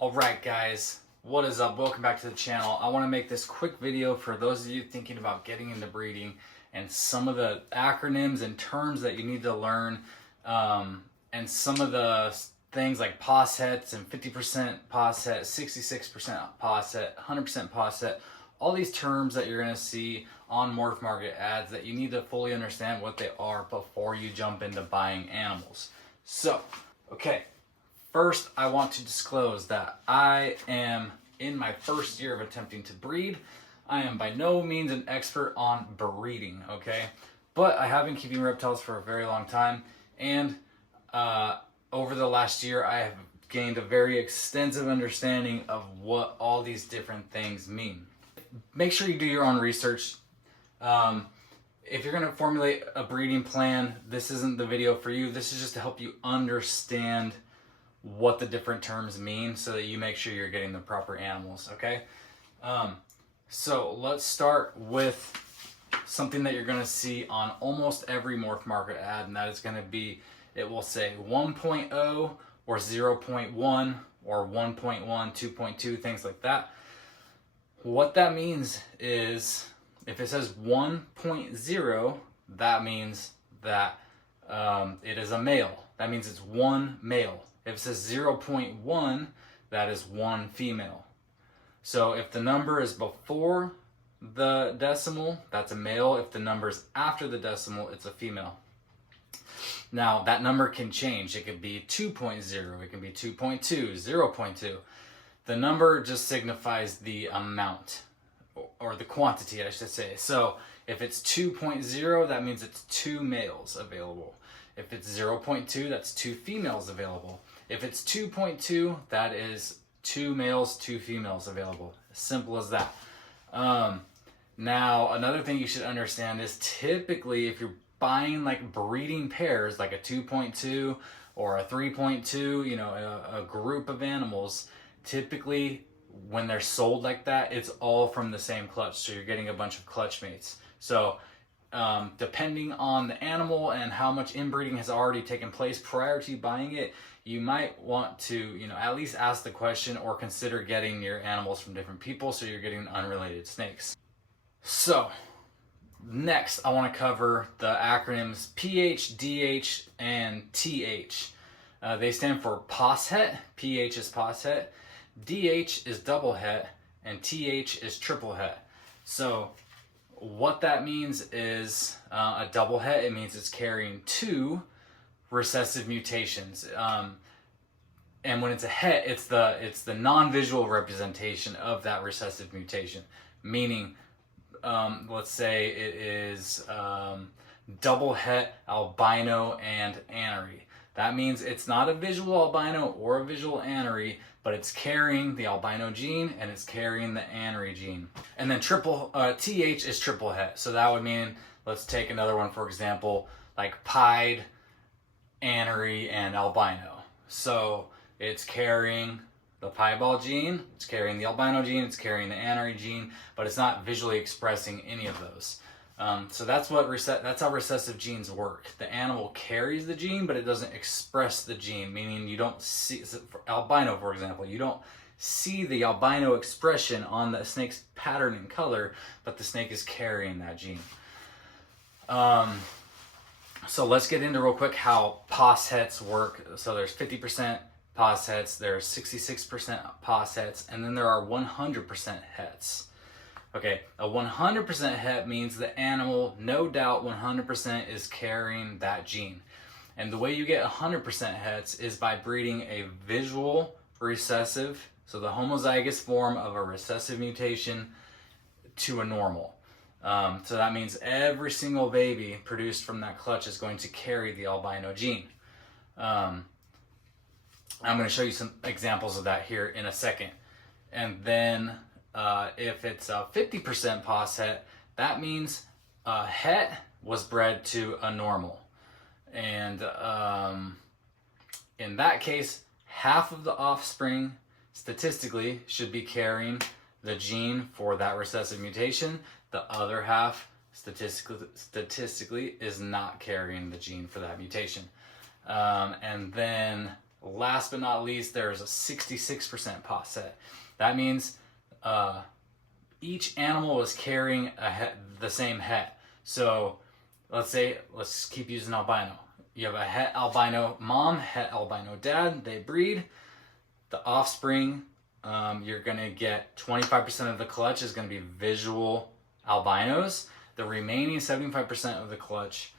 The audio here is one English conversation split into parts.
Alright guys, what is up? Welcome back to the channel. I want to make this quick video for those of you thinking about getting into breeding and some of the acronyms and terms that you need to learn, and some of the things like pos hets and 50% pos het, 66% pos het, 100% pos het, all these terms that you're going to see on Morph Market ads that you need to fully understand what they are before you jump into buying animals. So, okay. First, I want to disclose that I am in my first year of attempting to breed. I am by no means an expert on breeding, okay? But I have been keeping reptiles for a very long time, and over the last year, I have gained a very extensive understanding of what all these different things mean. Make sure you do your own research. If you're gonna formulate a breeding plan, this isn't the video for you. This is just to help you understand what the different terms mean so that you make sure you're getting the proper animals, okay? So let's start with something that you're gonna see on almost every Morph Market ad, and that is gonna be, it will say 1.0 or 0.1 or 1.1, 2.2, things like that. What that means is, if it says 1.0, that means that it is a male. That means it's one male. If it says 0.1, that is one female. So if the number is before the decimal, that's a male. If the number is after the decimal, it's a female. Now, that number can change. It could be 2.0, it can be 2.2, 0.2. The number just signifies the amount, or the quantity, I should say. So if it's 2.0, that means it's two males available. If it's 0.2, that's two females available. If it's 2.2, that is two males, two females available. Simple as that. Now, another thing you should understand is typically if you're buying like breeding pairs, like a 2.2 or a 3.2, you know, a group of animals, typically when they're sold like that, it's all from the same clutch. So you're getting a bunch of clutch mates. So depending on the animal and how much inbreeding has already taken place prior to you buying it, you might want to, you know, at least ask the question or consider getting your animals from different people so you're getting unrelated snakes. So next, I want to cover the acronyms PH, DH, and TH. They stand for pos het. PH is pos het, DH is double het, and TH is triple het. So what that means is a double het, it means it's carrying two recessive mutations. And when it's a het, it's the non-visual representation of that recessive mutation. Meaning, let's say it is double het, albino, and anery. That means it's not a visual albino or a visual anery, but it's carrying the albino gene and it's carrying the anery gene. And then TH is triple het. So that would mean, let's take another one, for example, like pied, anery, and albino. So it's carrying the piebald gene, it's carrying the albino gene, it's carrying the anery gene, but it's not visually expressing any of those. So that's how recessive genes work. The animal carries the gene, but it doesn't express the gene, meaning you don't see, for albino, for example, you don't see the albino expression on the snake's pattern and color, but the snake is carrying that gene. So let's get into real quick how pos hets work. So there's 50% pos hets, there's 66% pos hets, and then there are 100% hets. Okay, a 100% het means the animal, no doubt 100% is carrying that gene. And the way you get 100% hets is by breeding a visual recessive, so the homozygous form of a recessive mutation, to a normal. So that means every single baby produced from that clutch is going to carry the albino gene. I'm going to show you some examples of that here in a second. And then if it's a 50% pos het, that means a het was bred to a normal. And in that case, half of the offspring statistically should be carrying the gene for that recessive mutation. The other half statistically is not carrying the gene for that mutation. And then last but not least, there's a 66% pos het. That means each animal was carrying the same het. So let's keep using albino. You have a het albino mom, het albino dad, they breed. The offspring, you're gonna get 25% of the clutch is gonna be visual albinos. The remaining 75% of the clutch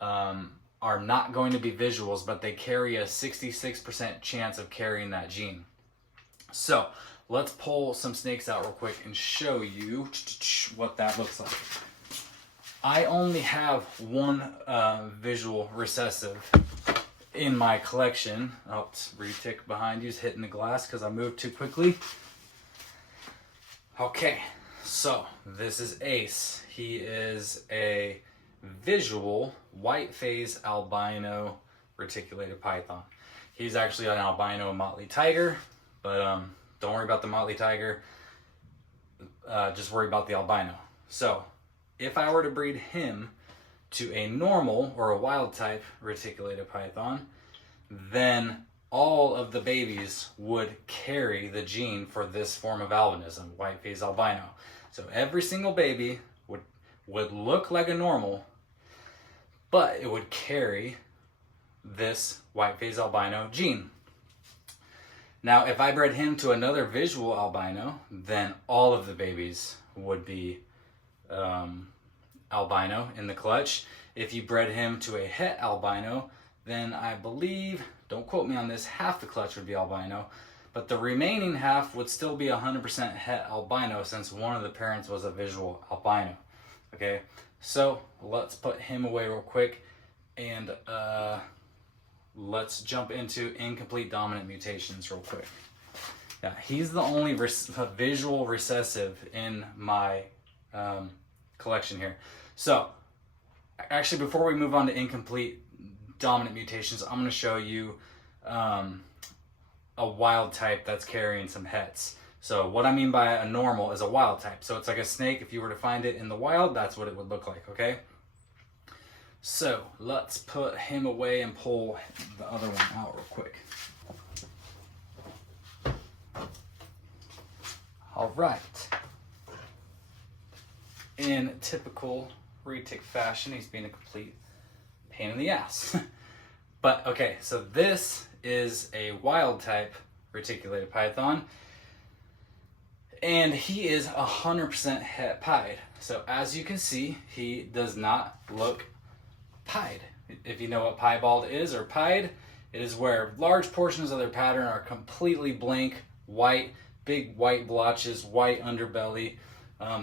are not going to be visuals, but they carry a 66% chance of carrying that gene. So let's pull some snakes out real quick and show you what that looks like. I only have one visual recessive in my collection. Oh, retick behind you is hitting the glass because I moved too quickly. Okay, so this is Ace. He is a visual white phase albino reticulated python. He's actually an albino motley tiger, but don't worry about the motley tiger. Just worry about the albino. So if I were to breed him to a normal or a wild type reticulated python, then all of the babies would carry the gene for this form of albinism, white phase albino. So every single baby would look like a normal, but it would carry this white phase albino gene. Now, if I bred him to another visual albino, then all of the babies would be albino in the clutch. If you bred him to a het albino, then I believe, don't quote me on this, half the clutch would be albino, but the remaining half would still be 100% het albino since one of the parents was a visual albino. Okay, so let's put him away real quick and let's jump into incomplete dominant mutations real quick. Now, he's the only visual recessive in my collection here. So actually, before we move on to incomplete dominant mutations, I'm going to show you a wild type that's carrying some hets. So what I mean by a normal is a wild type. So it's like a snake. If you were to find it in the wild, that's what it would look like, okay? So let's put him away and pull the other one out real quick. All right. In typical retic fashion, he's being a complete pain in the ass. But okay, so this is a wild type reticulated python, and he is 100% het pied. So as you can see, he does not look pied. If you know what piebald is or pied, it is where large portions of their pattern are completely blank, white, big white blotches, white underbelly.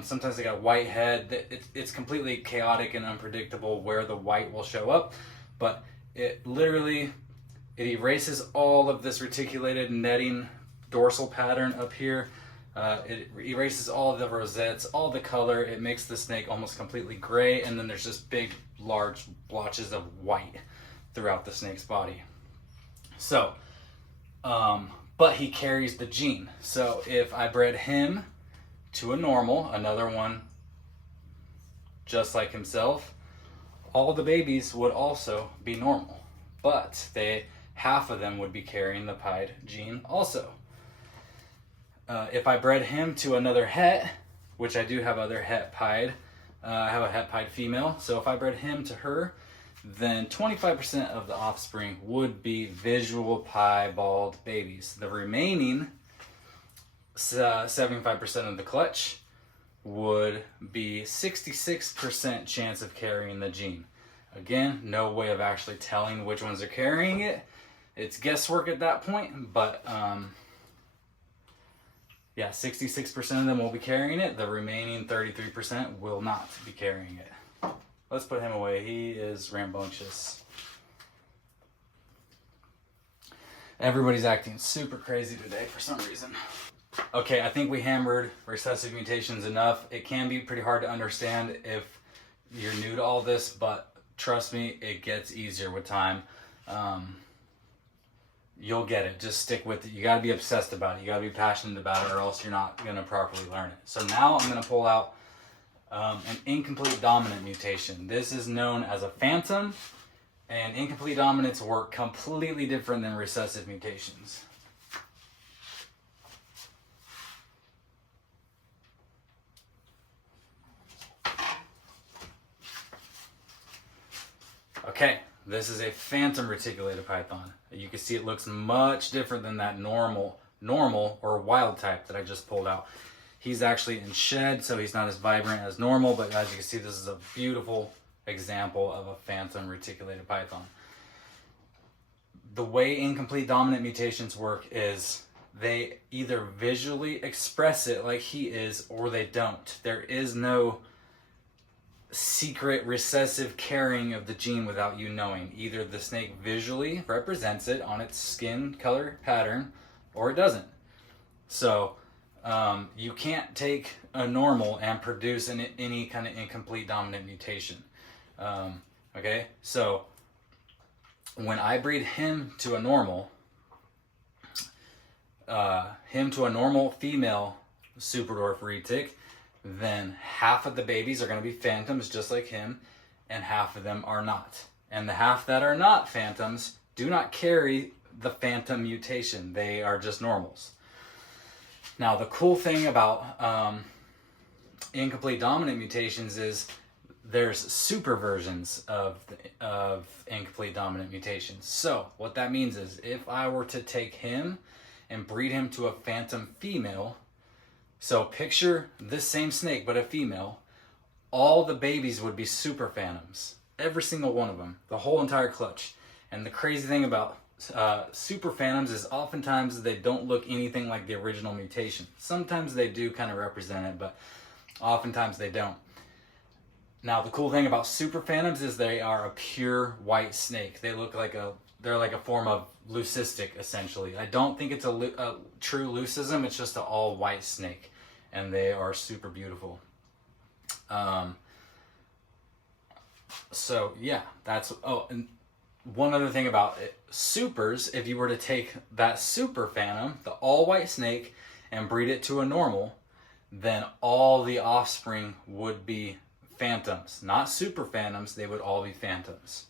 Sometimes they got white head. It's completely chaotic and unpredictable where the white will show up, but it erases all of this reticulated netting dorsal pattern up here. It erases all of the rosettes, all the color. It makes the snake almost completely gray, and then there's just big, large blotches of white throughout the snake's body. So, but he carries the gene. So if I bred him to a normal, another one just like himself, all the babies would also be normal, but half of them would be carrying the pied gene also. If I bred him to another het, which I do have other het pied, I have a het pied female, so if I bred him to her, then 25% of the offspring would be visual piebald babies. The remaining 75% of the clutch would be 66% chance of carrying the gene. Again, no way of actually telling which ones are carrying it. It's guesswork at that point, but yeah, 66% of them will be carrying it. The remaining 33% will not be carrying it. Let's put him away. He is rambunctious. Everybody's acting super crazy today for some reason. Okay, I think we hammered recessive mutations enough. It can be pretty hard to understand if you're new to all this, but trust me, it gets easier with time. You'll get it. Just stick with it. You got to be obsessed about it. You got to be passionate about it, or else you're not going to properly learn it. So now I'm going to pull out an incomplete dominant mutation. This is known as a phantom, And incomplete dominants work completely different than recessive mutations. Okay, this is a phantom reticulated python. You can see it looks much different than that normal or wild type that I just pulled out. He's actually in shed, so he's not as vibrant as normal, but as you can see, this is a beautiful example of a phantom reticulated python. The way incomplete dominant mutations work is they either visually express it like he is, or they don't. There is no secret recessive carrying of the gene without you knowing. Either the snake visually represents it on its skin color pattern, or it doesn't. So you can't take a normal and produce any kind of incomplete dominant mutation. Okay, so when I breed him to a normal female superdwarf retic, then half of the babies are going to be phantoms just like him, and half of them are not. And the half that are not phantoms do not carry the phantom mutation. They are just normals. Now, the cool thing about incomplete dominant mutations is there's super versions of incomplete dominant mutations. So what that means is if I were to take him and breed him to a phantom female, so picture this same snake but a female, all the babies would be super phantoms. Every single one of them, the whole entire clutch. And the crazy thing about super phantoms is oftentimes they don't look anything like the original mutation. Sometimes they do kind of represent it, but oftentimes they don't. Now, the cool thing about super phantoms is they are a pure white snake. They look like they're like a form of leucistic, essentially. I don't think it's a true leucism. It's just an all white snake, and they are super beautiful. So yeah, that's, oh, and one other thing about it, supers, if you were to take that super phantom, the all white snake, and breed it to a normal, then all the offspring would be phantoms, not super phantoms. They would all be phantoms.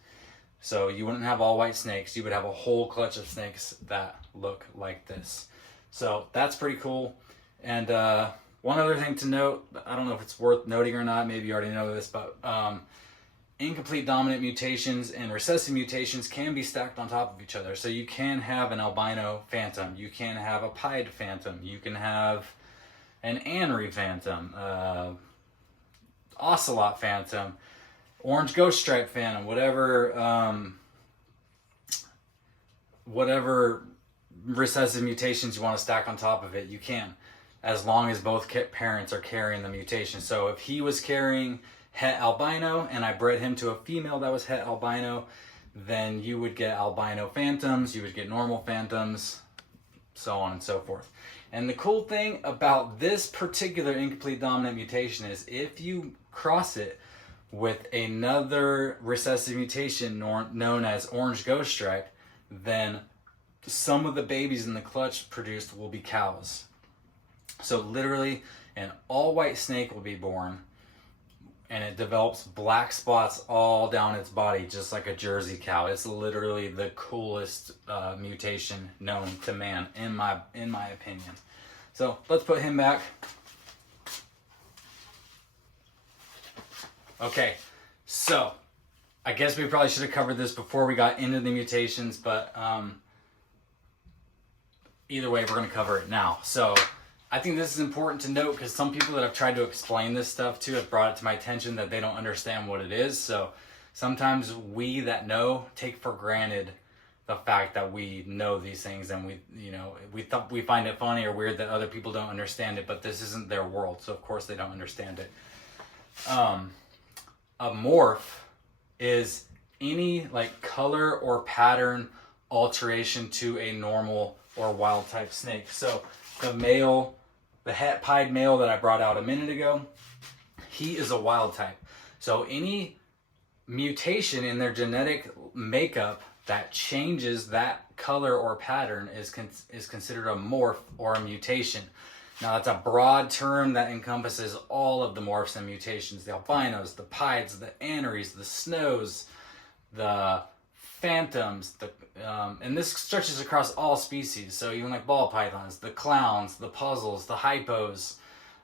So you wouldn't have all white snakes. You would have a whole clutch of snakes that look like this. So that's pretty cool. And one other thing to note, I don't know if it's worth noting or not, maybe you already know this, but incomplete dominant mutations and recessive mutations can be stacked on top of each other. So you can have an albino phantom, you can have a pied phantom, you can have an anery phantom, ocelot phantom, orange ghost stripe phantom, whatever recessive mutations you want to stack on top of it, you can, as long as both parents are carrying the mutation. So if he was carrying het albino and I bred him to a female that was het albino, then you would get albino phantoms, you would get normal phantoms, so on and so forth. And the cool thing about this particular incomplete dominant mutation is if you cross it with another recessive mutation known as orange ghost stripe, then some of the babies in the clutch produced will be cows. So literally an all white snake will be born, and it develops black spots all down its body, just like a Jersey cow. It's literally the coolest mutation known to man, in my opinion. So let's put him back. Okay, so I guess we probably should have covered this before we got into the mutations, but either way, we're going to cover it now. So I think this is important to note because some people that I've tried to explain this stuff to have brought it to my attention that they don't understand what it is. So sometimes we that know take for granted the fact that we know these things, and we find it funny or weird that other people don't understand it, but this isn't their world, so of course they don't understand it. A morph is any like color or pattern alteration to a normal or wild type snake. So the het pied male that I brought out a minute ago, he is a wild type. So any mutation in their genetic makeup that changes that color or pattern is considered a morph or a mutation. Now that's a broad term that encompasses all of the morphs and mutations, the albinos, the pieds, the aneries, the snows, the phantoms, and this stretches across all species. So even like ball pythons, the clowns, the puzzles, the hypos,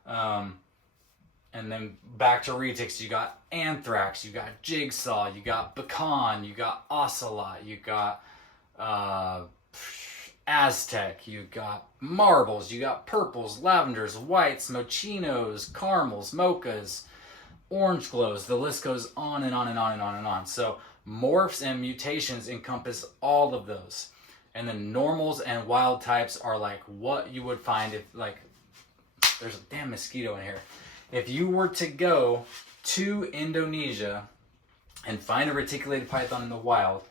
and then back to retics, you got anthrax, you got jigsaw, you got pecan, you got ocelot, you got Aztec, you got marbles, you got purples, lavenders, whites, mochinos, caramels, mochas, orange glows. The list goes on and on and on and on and on. So morphs and mutations encompass all of those. And then normals and wild types are like what you would find if, like, there's a damn mosquito in here. If you were to go to Indonesia and find a reticulated python in the wild,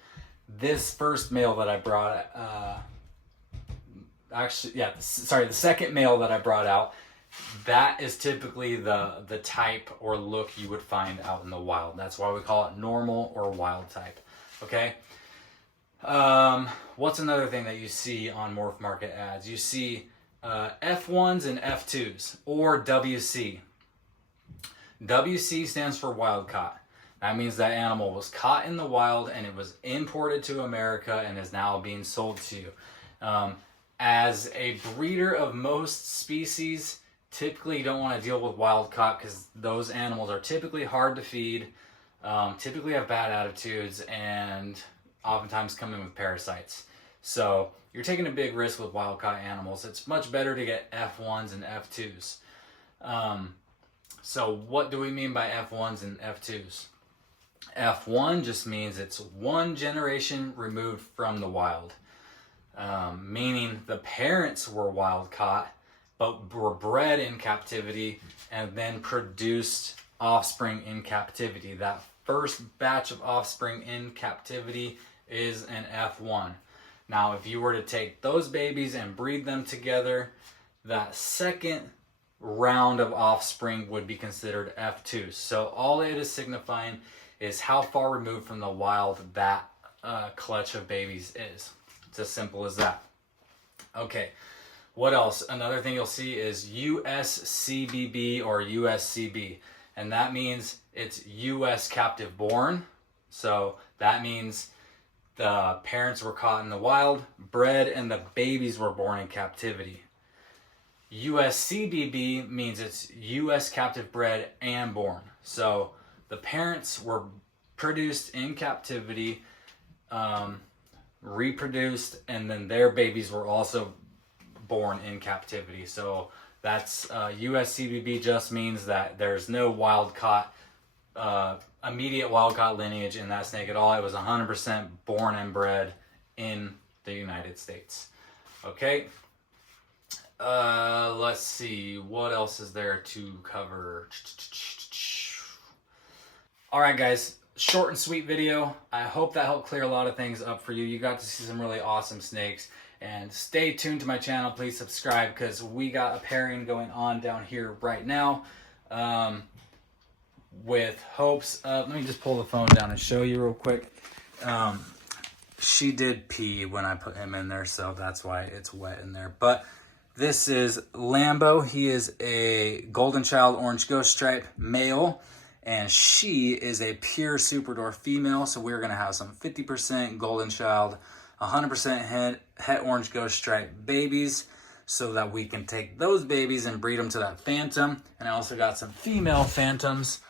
this first male that I brought, the second male that I brought out, that is typically the type or look you would find out in the wild. That's why we call it normal or wild type. Okay. What's another thing that you see on Morph Market ads? You see F1’s and F2’s, or WC. WC stands for wild caught. That means that animal was caught in the wild and it was imported to America and is now being sold to you. As a breeder of most species, typically you don't want to deal with wild caught because those animals are typically hard to feed, typically have bad attitudes, and oftentimes come in with parasites. So you're taking a big risk with wild caught animals. It's much better to get F1’s and F2’s. So what do we mean by F1’s and F2’s? F1 just means it's one generation removed from the wild, meaning the parents were wild caught, but were bred in captivity and then produced offspring in captivity. That first batch of offspring in captivity is an F1. Now, if you were to take those babies and breed them together, that second round of offspring would be considered F2. So all it is signifying is how far removed from the wild that clutch of babies is. It's as simple as that. Okay, what else? Another thing you'll see is USCBB or USCB, and that means it's US captive born. So that means the parents were caught in the wild, bred, and the babies were born in captivity. USCBB means it's US captive bred and born. So the parents were produced in captivity, reproduced, and then their babies were also born in captivity. So that's USCBB just means that there's no wild caught, immediate wild caught lineage in that snake at all. It was 100% born and bred in the United States. Okay. Let's see, what else is there to cover? All right, guys, short and sweet video. I hope that helped clear a lot of things up for you. You got to see some really awesome snakes, and stay tuned to my channel. Please subscribe because we got a pairing going on down here right now, with hopes of, let me just pull the phone down and show you real quick. She did pee when I put him in there, so that's why it's wet in there. But this is Lambo. He is a golden child orange ghost stripe male, and she is a pure super dwarf female. So we're gonna have some 50% golden child, 100% het orange ghost stripe babies, so that we can take those babies and breed them to that phantom. And I also got some female phantoms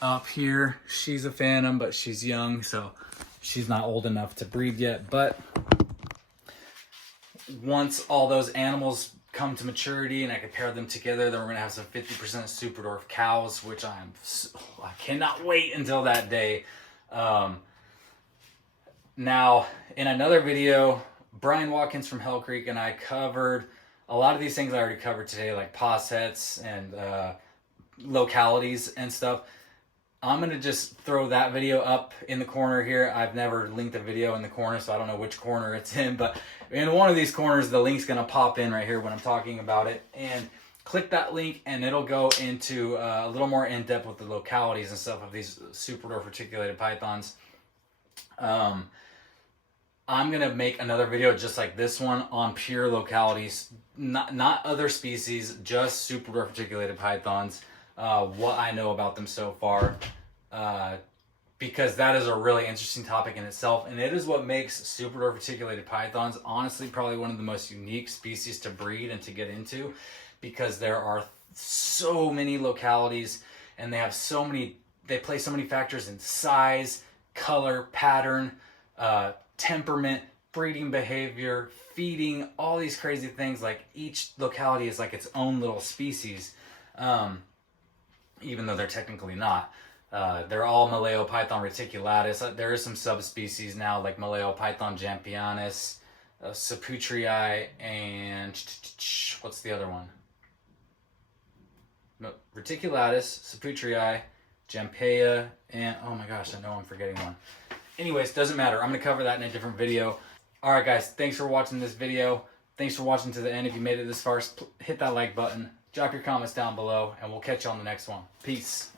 up here. She's a phantom, but she's young, so she's not old enough to breed yet. But once all those animals come to maturity and I can pair them together, then we're gonna have some 50% super dwarf cows, which I cannot wait until that day. Now, in another video, Brian Watkins from Hell Creek and I covered a lot of these things I already covered today, like hets and localities and stuff. I'm gonna just throw that video up in the corner here. I've never linked a video in the corner, so I don't know which corner it's in, but in one of these corners, the link's gonna pop in right here when I'm talking about it. And click that link and it'll go into a little more in depth with the localities and stuff of these super dwarf reticulated pythons. I'm gonna make another video just like this one on pure localities, not other species, just super dwarf reticulated pythons. What I know about them so far, because that is a really interesting topic in itself, and it is what makes superdwarf reticulated pythons honestly probably one of the most unique species to breed and to get into, because there are so many localities and they play so many factors in size, color, pattern, temperament, breeding behavior, feeding, all these crazy things. Like each locality is like its own little species, even though they're technically not. They're all Maleo python reticulatus. There is some subspecies now like Maleo python jampianus, saputrii, and what's the other one? No, reticulatus, saputrii, jampea, and oh my gosh, I know I'm forgetting one. Anyways, doesn't matter. I'm going to cover that in a different video. Alright guys, thanks for watching this video. Thanks for watching to the end. If you made it this far, hit that like button. Drop your comments down below, and we'll catch you on the next one. Peace.